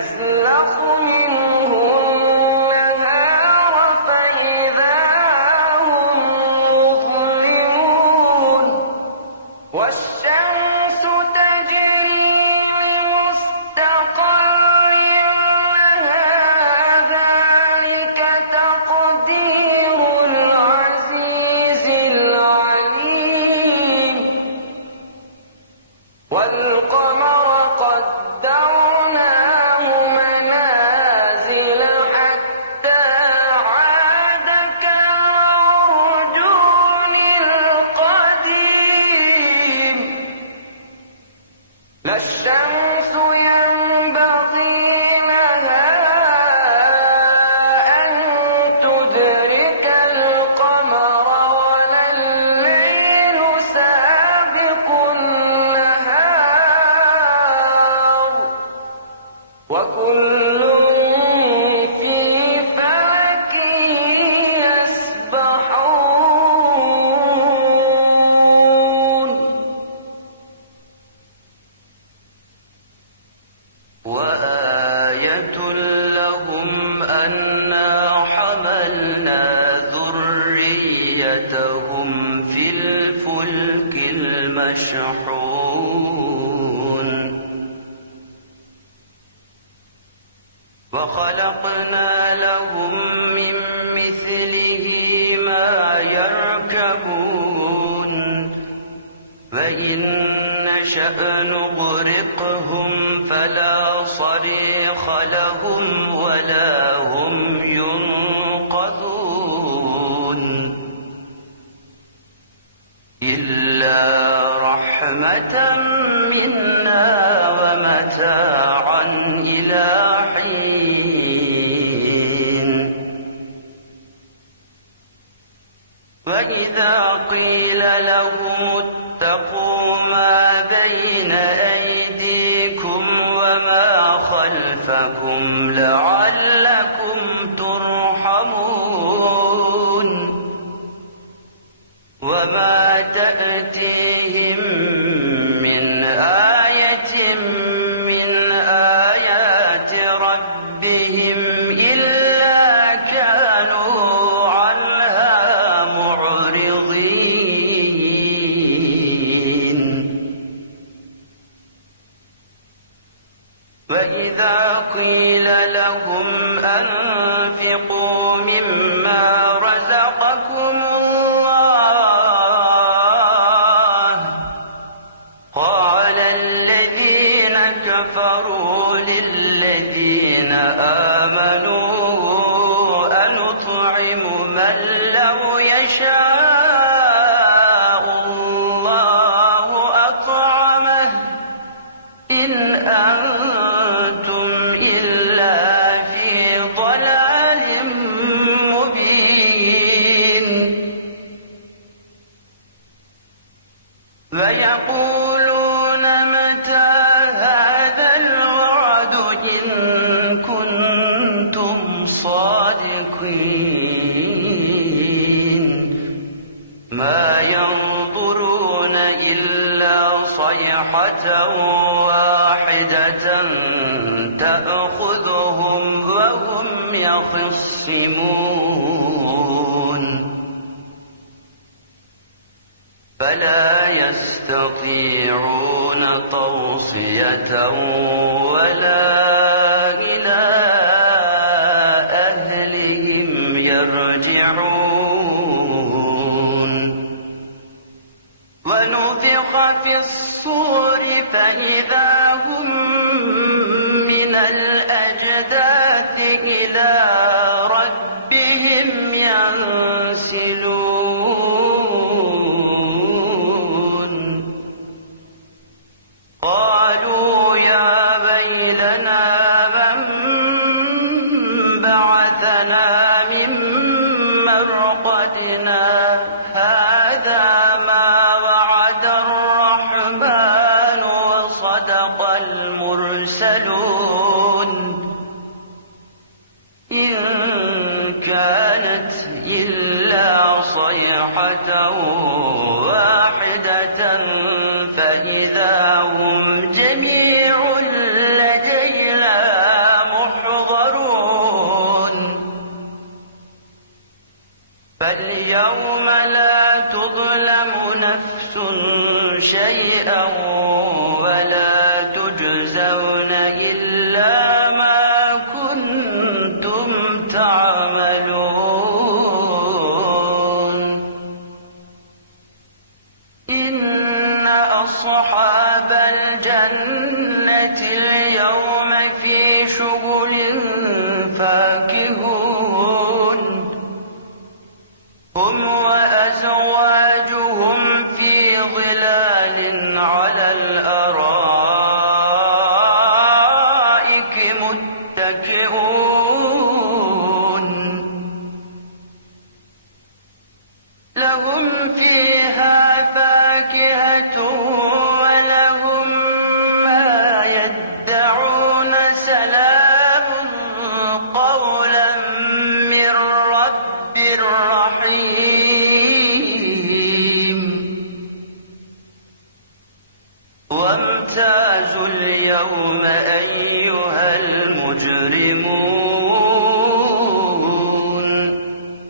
يسلخ منه النهار فإذا هم مظلمون والشمس تجري لمستقر لها ذلك تقدير العزيز العليم والقمر قدرناه منازل حتى عاد كالعرجون القديم لا الشمس ينبغي لها أن تدرك القمر ولا الليل سابق النهار وكل في فلك يسبحون وآية لهم أنا حملنا ذريتهم في الفلك المشحون وخلقنا لهم من مثله ما يركبون وإن نشأ نغرقهم فلا صريخ لهم ولا هم ينقذون إلا رحمة منا ومتاعا إلى حين وإذا قيل لهم اتقوا ما بين أيديكم وما خلفكم لعلكم ترحمون وما تأتيهم من آية من آيات ربهم إلا كانوا عنها معرضين وإذا قيل لهم أنفقوا مما رزقكم الله قال الذين كفروا للذين آمنوا أنطعم من لو يشاء الله أطعمه إن أنتم إلا في ضلال مبين ويقولون متى هذا الوعد إن كنتم صادقين ما ينظرون إلا صيحة واحدة تأخذهم وهم يخصمون فلا يستطيعون توصية ولا إلى أهلهم يرجعون ونفخ في الصور فإذا هم من الأجداث إلى ربهم ينسلون قالوا يا ويلنا من بعثنا من مرقدنا هذا ما وعد الرحمن وصدق المرسلون إن كانت إلا صيحة واحدة فإذا هم جميع لدينا تجزون إلا ما كنتم تعملون إن أصحاب الجنة اليوم في شغل فاكهون هم وأزواجهم في ظلال على الأرائك متكئون لهم فيها فاكهة ولهم ما يدعون سلام قولا من رب رحيم وامتازوا اليوم